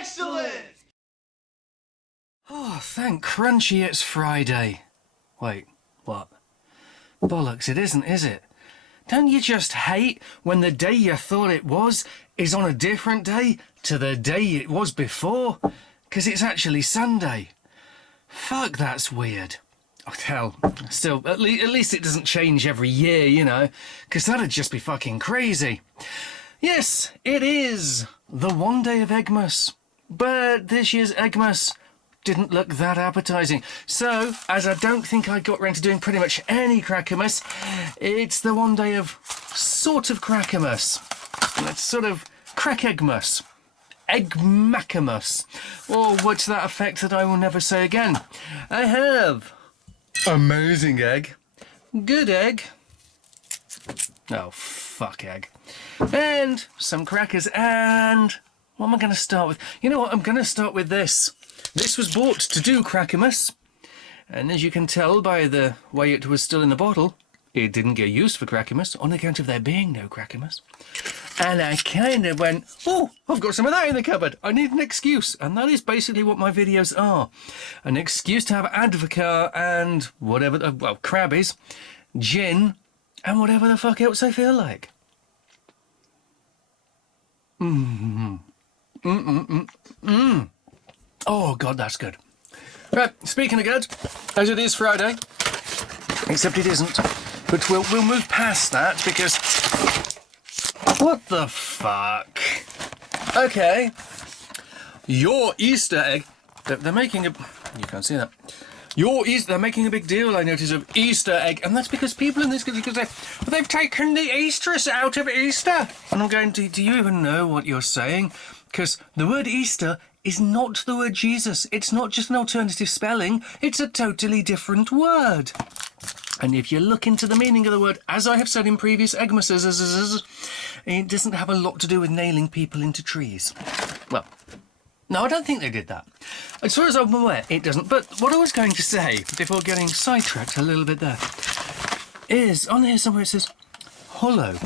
Excellent! Oh, thank Crunchy it's Friday. Wait, what? Bollocks, it isn't, is it? Don't you just hate when the day you thought it was is on a different day to the day it was before? 'Cause it's actually Sunday. Fuck, that's weird. Oh, hell, still, at least it doesn't change every year, you know, 'cause that'd just be fucking crazy. Yes, it is the one day of Eggmas, but this year's Eggmas didn't look that appetising. So, as I don't think I got round to doing pretty much any Crackermas, it's the one day of sort of Crackermas. It's sort of Crackermegg, Eggmacamus, or what's that effect that I will never say again. I have amazing egg, good egg, oh fuck egg, and some crackers, and what am I going to start with? You know what, I'm going to start with this. This was bought to do Crackermas, and as you can tell by the way it was still in the bottle, it didn't get used for Crackermas on account of there being no Crackermas. And I kind of went, oh, I've got some of that in the cupboard. I need an excuse. And that is basically what my videos are. An excuse to have Advocaat and whatever, well, Crabbies, gin, and whatever the fuck else I feel like. Oh, God, that's good. Right, speaking of good, as it is Friday, except it isn't, but we'll move past that because... What the fuck? Okay. Your Easter egg... They're making a... You can't see that. They're making a big deal, I notice, of Easter egg, and that's because people in this country could say, well, they've taken the Easterus out of Easter. And I'm going, do you even know what you're saying? Because the word Easter is not the word Jesus. It's not just an alternative spelling. It's a totally different word. And if you look into the meaning of the word, as I have said in previous Eggmas, it doesn't have a lot to do with nailing people into trees. Well, no, I don't think they did that. As far as I'm aware, it doesn't. But what I was going to say, before getting sidetracked a little bit there, is on here somewhere it says, hollow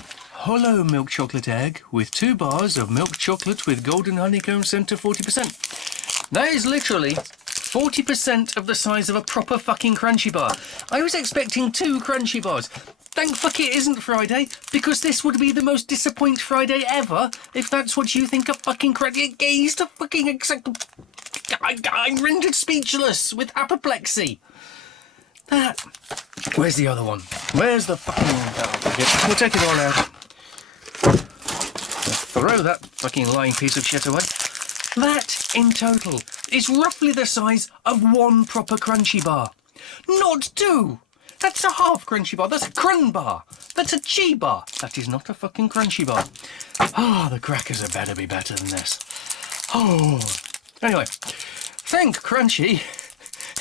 milk chocolate egg with 2 bars of milk chocolate with golden honeycomb centre 40%. That is literally 40% of the size of a proper fucking Crunchy bar. I was expecting 2 Crunchy bars. Thank fuck it isn't Friday, because this would be the most disappointing Friday ever if that's what you think of fucking Cracke is to fucking exact... I'm rendered speechless with apoplexy. That... Where's the other one? Where's the fucking... Oh, we'll take it all out. Throw that fucking lying piece of shit away. That, in total, is roughly the size of 1 proper Crunchy bar. Not 2! That's a half Crunchy bar. That's a Crun bar. That's a Chi bar. That is not a fucking Crunchy bar. Ah, the crackers are better be better than this. Oh. Anyway, thank Crunchy.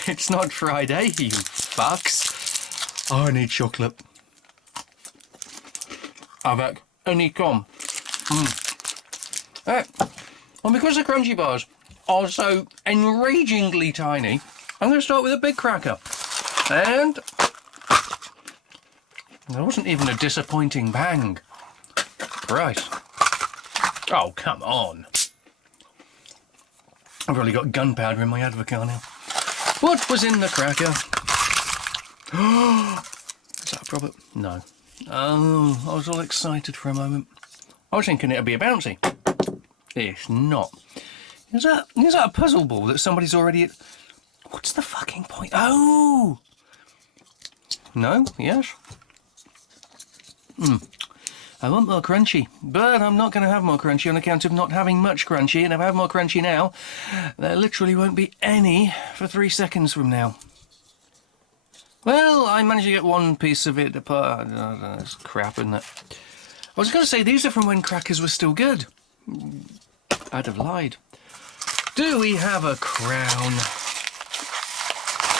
It's not Friday, you fucks. Oh, I need chocolate. Avec any com. Right. Well, because the Crunchy bars are so enragingly tiny, I'm going to start with a big cracker. And there wasn't even a disappointing bang. Christ. Oh, come on. I've really got gunpowder in my Advocaat now. What was in the cracker? Is that a problem? No. Oh, I was all excited for a moment. I was thinking it'd be a bouncy. It's not. Is that a puzzle ball that somebody's already... What's the fucking point? Oh! No? Yes? I want more Crunchy, but I'm not going to have more Crunchy on account of not having much Crunchy, and if I have more Crunchy now, there literally won't be any for 3 seconds from now. Well, I managed to get 1 piece of it apart. That's crap, isn't it? I was going to say, these are from when crackers were still good. I'd have lied. Do we have a crown?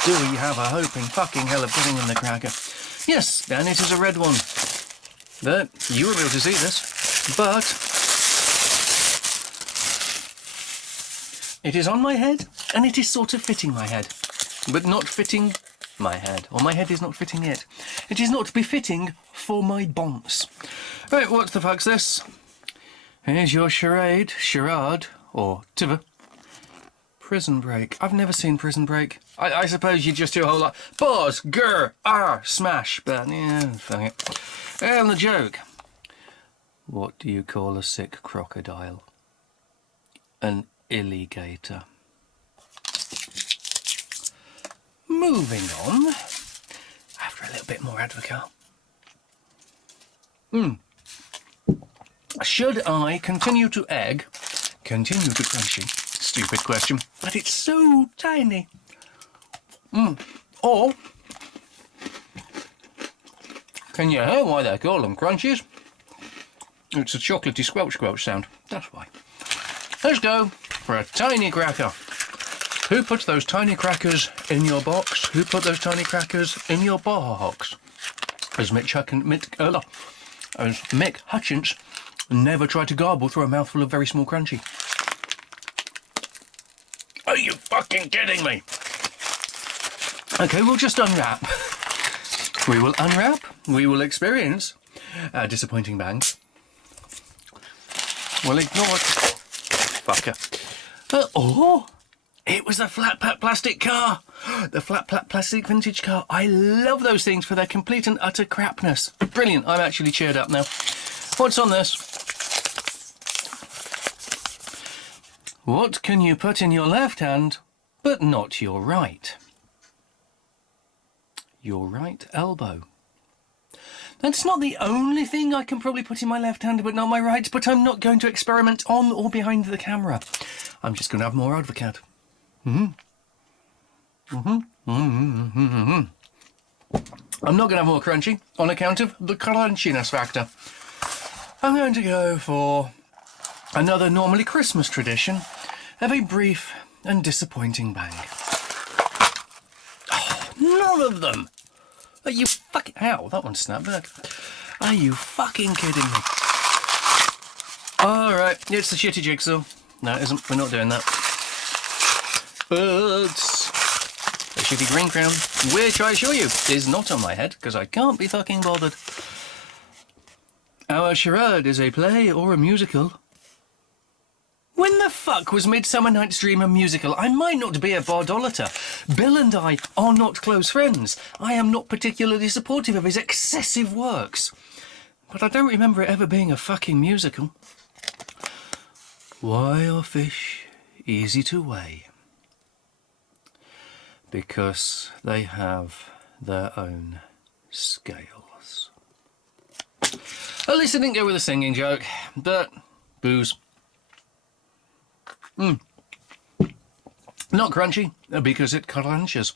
Do we have a hope in fucking hell of getting in the cracker? Yes, and it is a red one. But you won't be able to see this, but it is on my head, and it is sort of fitting my head, but not fitting my head, or my head is not fitting it. It is not befitting for my bonce. Right, what the fuck's this? Here's your charade, or tiver, Prison Break. I've never seen Prison Break. I suppose you just do a whole lot. Buzz, grr, smash. But yeah, fuck it. And the joke. What do you call a sick crocodile? An alligator. Moving on. After a little bit more Advocaat. Should I continue to egg? Continue to crunchy? Stupid question. But it's so tiny. Or can you hear why they call them crunchies? It's a chocolatey squelch squelch sound. That's why. Let's go for a tiny cracker. Who puts those tiny crackers in your box? Who put those tiny crackers in your box? As Mick Hutchins never tried to garble through a mouthful of very small crunchy. Are you fucking kidding me? Okay, we'll just unwrap. We will unwrap. We will experience a disappointing bang. We'll ignore it. Fucker. Oh! It was a flat plastic car. The flat plastic vintage car. I love those things for their complete and utter crapness. Brilliant. I'm actually cheered up now. What's on this? What can you put in your left hand, but not your right? Your right elbow. That's not the only thing I can probably put in my left hand, but not my right. But I'm not going to experiment on or behind the camera. I'm just going to have more Advocaat. I'm not going to have more crunchy on account of the crunchiness factor. I'm going to go for another normally Christmas tradition of a brief and disappointing bang. Oh, none of them! Are you fucking... Ow, that one snapped back. Are you fucking kidding me? Alright, it's the shitty jigsaw. No, it isn't. We're not doing that. But the shitty green crown, which I assure you is not on my head, because I can't be fucking bothered. Our charade is a play or a musical. When the fuck was Midsummer Night's Dream a musical? I might not be a bardolator. Bill and I are not close friends. I am not particularly supportive of his excessive works. But I don't remember it ever being a fucking musical. Why are fish easy to weigh? Because they have their own scales. At least I didn't go with a singing joke, but booze. Not crunchy, because it crunches.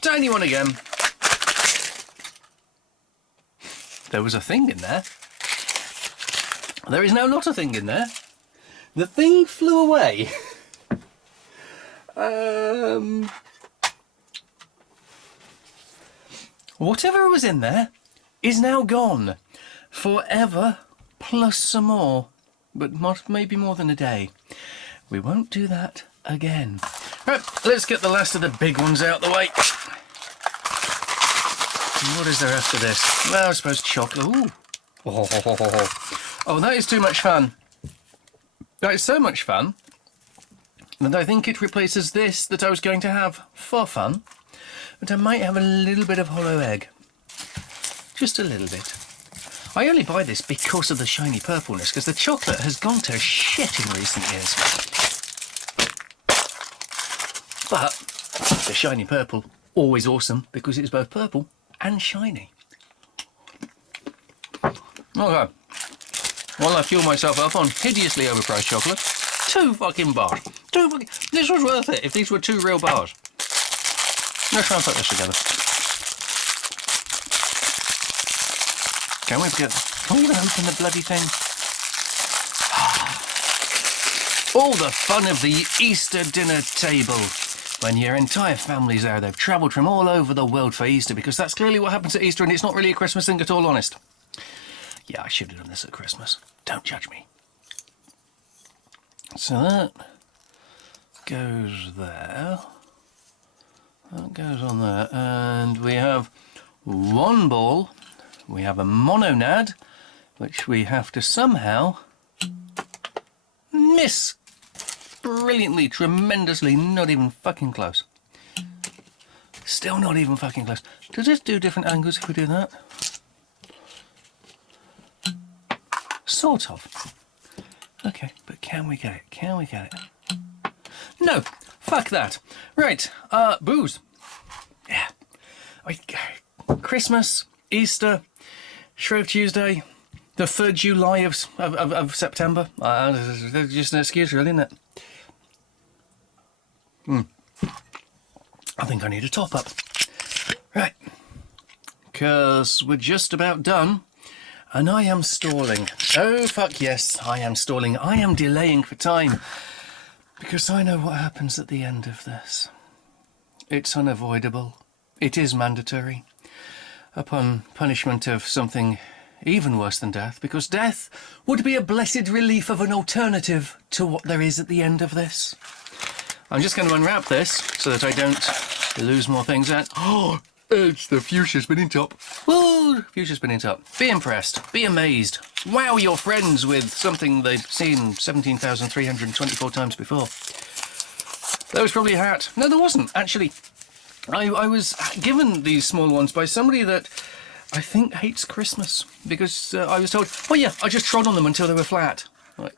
Tiny one again. There was a thing in there. There is now not a thing in there. The thing flew away. Whatever was in there is now gone. Forever, plus some more. But maybe more than a day. We won't do that again. Right, let's get the last of the big ones out the way. What is there after this? Well, I suppose chocolate. Ooh. Oh, that is too much fun. That is so much fun that I think it replaces this that I was going to have for fun. But I might have a little bit of hollow egg. Just a little bit. I only buy this because of the shiny purpleness, because the chocolate has gone to shit in recent years. But the shiny purple, always awesome, because it's both purple and shiny. Okay. While I fuel myself up on hideously overpriced chocolate, 2 fucking bars. This was worth it if these were 2 real bars. Let's try and put this together. Can we even open the bloody thing? All the fun of the Easter dinner table. When your entire family's there, they've travelled from all over the world for Easter, because that's clearly what happens at Easter, and it's not really a Christmas thing at all, honest. Yeah, I should have done this at Christmas. Don't judge me. So that goes there. That goes on there. And we have 1 ball. We have a mononad, which we have to somehow brilliantly, tremendously, not even fucking close. Still not even fucking close. Does this do different angles if we do that? Sort of. Okay, but can we get it? Can we get it? No! Fuck that. Right, booze. Yeah. Christmas, Easter, Shrove Tuesday, the 3rd July of September. That's just an excuse, really, isn't it? I think I need a top up. Right. Because we're just about done. And I am stalling. Oh, fuck yes, I am stalling. I am delaying for time. Because I know what happens at the end of this. It's unavoidable. It is mandatory. Upon punishment of something even worse than death, because death would be a blessed relief of an alternative to what there is at the end of this. I'm just going to unwrap this so that I don't lose more things out. Oh, it's the fuchsia spinning top. Woo! Fuchsia spinning top. Be impressed. Be amazed. Wow your friends with something they've seen 17,324 times before. There was probably a hat. No, there wasn't, actually. I was given these small ones by somebody that I think hates Christmas, because I was told, oh yeah, I just trod on them until they were flat. Like,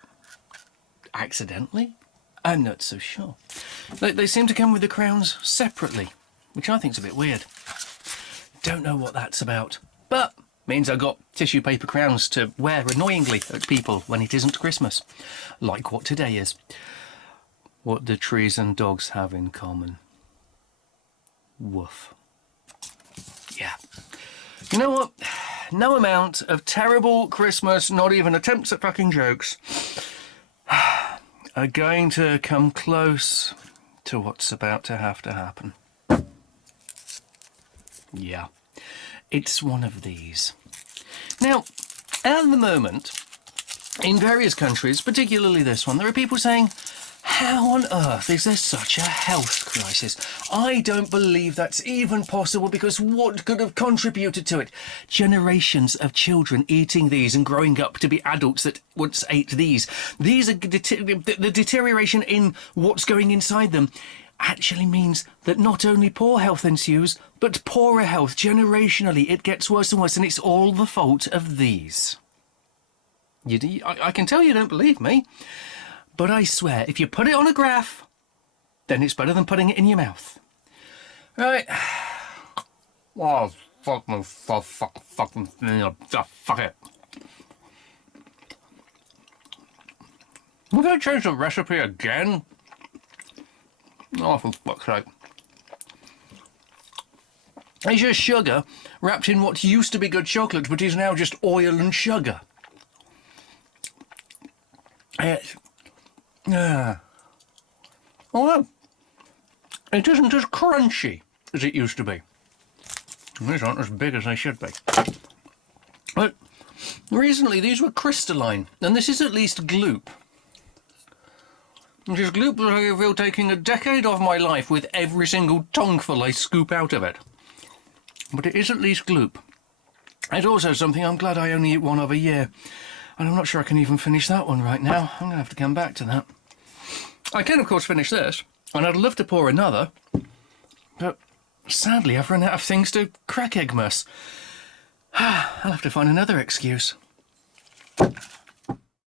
accidentally? I'm not so sure. They seem to come with the crowns separately, which I think's a bit weird. Don't know what that's about, but means I've got tissue paper crowns to wear annoyingly at people when it isn't Christmas, like what today is. What do trees and dogs have in common? Woof. Yeah. You know what? No amount of terrible Christmas, not even attempts at fucking jokes, are going to come close to what's about to happen. Yeah. It's one of these. Now, at the moment, in various countries, particularly this one, there are people saying, how on earth is there such a health crisis? I don't believe that's even possible, because what could have contributed to it? Generations of children eating these and growing up to be adults that once ate these. These are the deterioration in what's going inside them actually means that not only poor health ensues, but poorer health generationally. It gets worse and worse, and it's all the fault of these. I can tell you don't believe me. But I swear, if you put it on a graph, then it's better than putting it in your mouth. Right. Oh, fuck it. We're going to change the recipe again? Oh, for fuck's sake. It's just sugar wrapped in what used to be good chocolate, but is now just oil and sugar. Although, it isn't as crunchy as it used to be. These aren't as big as they should be. But recently these were crystalline, and this is at least gloop. Which is gloop that I feel taking a decade of my life with every single tongueful I scoop out of it. But it is at least gloop. It's also something I'm glad I only eat one of a year. And I'm not sure I can even finish that one right now. I'm going to have to come back to that. I can, of course, finish this, and I'd love to pour another, but sadly I've run out of things to crack Eggmas. I'll have to find another excuse.